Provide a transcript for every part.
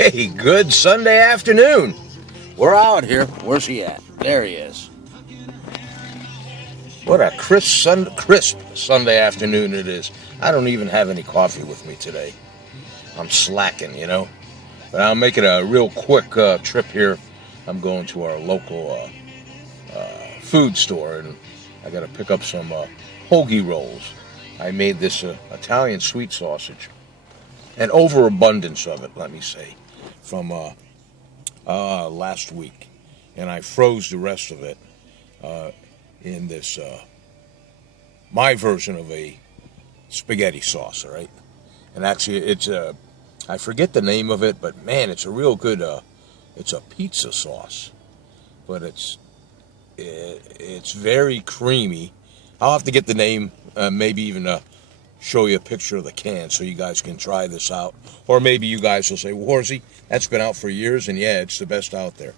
Hey, good Sunday afternoon. We're out here. Where's he at? There he is. What a crisp Sunday afternoon it is. I don't even have any coffee with me today. I'm slacking. But I'll make it a real quick trip here. I'm going to our local food store, and I got to pick up some hoagie rolls. I made this Italian sweet sausage, an overabundance of it, let me say, from last week, and I froze the rest of it in this my version of a spaghetti sauce. All right, and actually it's I forget the name of it, but man, it's a real good it's a pizza sauce, but it's very creamy. I'll have to get the name, maybe even show you a picture of the can so you guys can try this out. Or maybe you guys will say, well, Horsey, that's been out for years, and yeah, it's the best out there.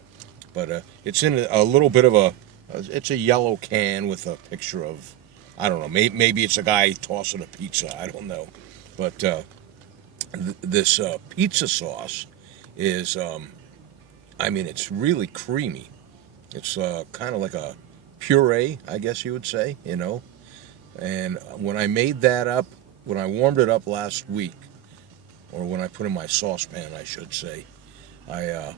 But it's in a little bit of it's a yellow can with a picture of, I don't know, maybe it's a guy tossing a pizza, I don't know. But this pizza sauce is, it's really creamy. It's kind of like a puree, I guess you would say, And when I made that up, when I warmed it up last week, or when I put in my saucepan, I should say, I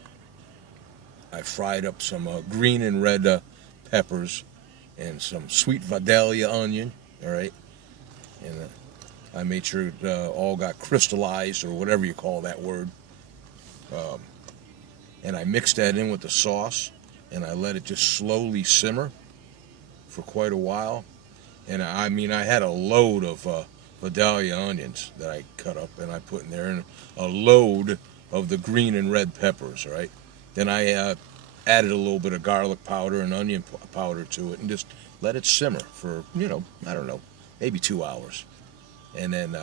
fried up some green and red peppers and some sweet Vidalia onion, all right? And I made sure it all got crystallized, or whatever you call that word. And I mixed that in with the sauce, and I let it just slowly simmer for quite a while. And I had a load of Vidalia onions that I cut up and I put in there, and a load of the green and red peppers, right? Then I added a little bit of garlic powder and onion powder to it, and just let it simmer for, I don't know, maybe 2 hours. And then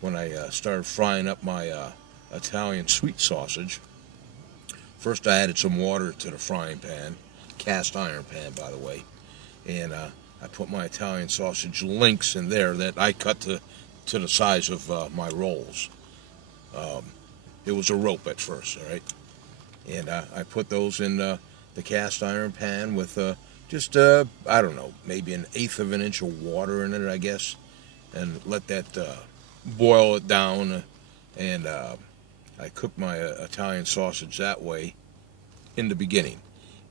when I started frying up my Italian sweet sausage, first I added some water to the frying pan, cast iron pan, by the way, and I put my Italian sausage links in there that I cut to the size of my rolls. It was a rope at first, all right? And I put those in the cast iron pan with just, I don't know, maybe 1/8 of an inch of water in it, I guess, and let that boil it down. And I cooked my Italian sausage that way in the beginning.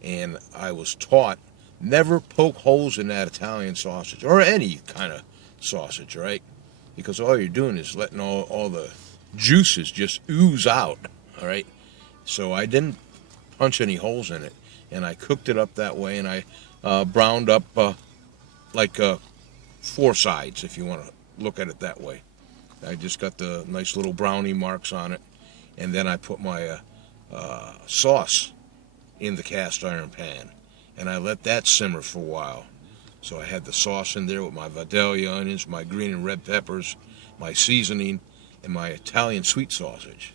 And I was taught, never poke holes in that Italian sausage, or any kind of sausage, right? Because all you're doing is letting all the juices just ooze out, all right? So I didn't punch any holes in it, and I cooked it up that way, and I browned up like 4 sides, if you want to look at it that way. I just got the nice little brownie marks on it, and then I put my sauce in the cast iron pan, and I let that simmer for a while. So I had the sauce in there with my Vidalia onions, my green and red peppers, my seasoning, and my Italian sweet sausage.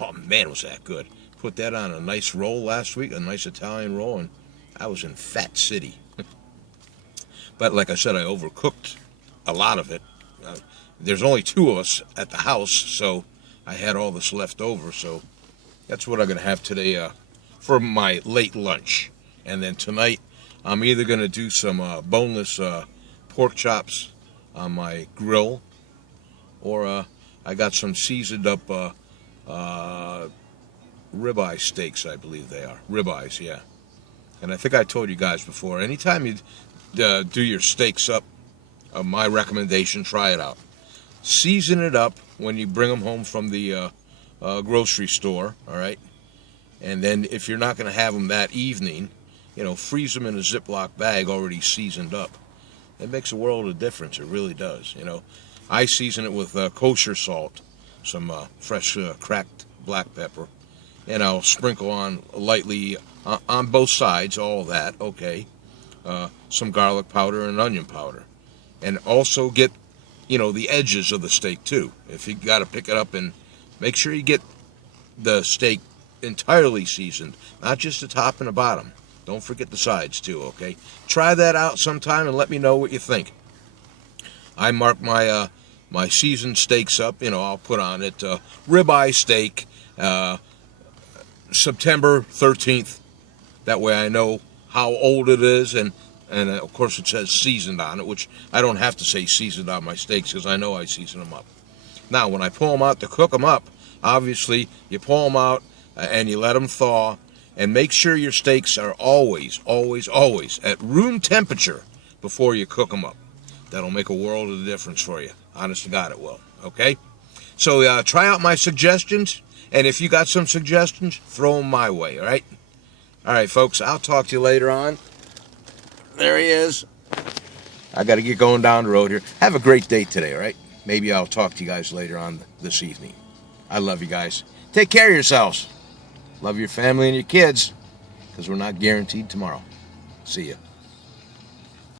Oh man, was that good. Put that on a nice roll last week, a nice Italian roll, and I was in Fat City. But like I said, I overcooked a lot of it. There's only 2 of us at the house, so I had all this left over. So that's what I'm going to have today for my late lunch. And then tonight, I'm either going to do some boneless pork chops on my grill, or I got some seasoned up ribeye steaks, I believe they are. Ribeyes, yeah. And I think I told you guys before, anytime you do your steaks up, my recommendation, try it out. Season it up when you bring them home from the grocery store, all right? And then if you're not going to have them that evening, freeze them in a Ziploc bag already seasoned up. It makes a world of difference. It really does. I season it with kosher salt, some fresh cracked black pepper, and I'll sprinkle on lightly on both sides, all of that, okay, some garlic powder and onion powder. And also get, the edges of the steak too. If you got to pick it up, and make sure you get the steak entirely seasoned, not just the top and the bottom. Don't forget the sides too, okay? Try that out sometime and let me know what you think. I mark my my seasoned steaks up. I'll put on it ribeye steak, September 13th. That way I know how old it is, and of course it says seasoned on it, which I don't have to say seasoned on my steaks because I know I season them up. Now, when I pull them out to cook them up, obviously you pull them out and you let them thaw, and make sure your steaks are always, always, always at room temperature before you cook them up. That'll make a world of difference for you. Honest to God, it will. Okay? So try out my suggestions, and if you got some suggestions, throw them my way, all right? All right, folks, I'll talk to you later on. There he is. I got to get going down the road here. Have a great day today, all right? Maybe I'll talk to you guys later on this evening. I love you guys. Take care of yourselves. Love your family and your kids, because we're not guaranteed tomorrow. See ya.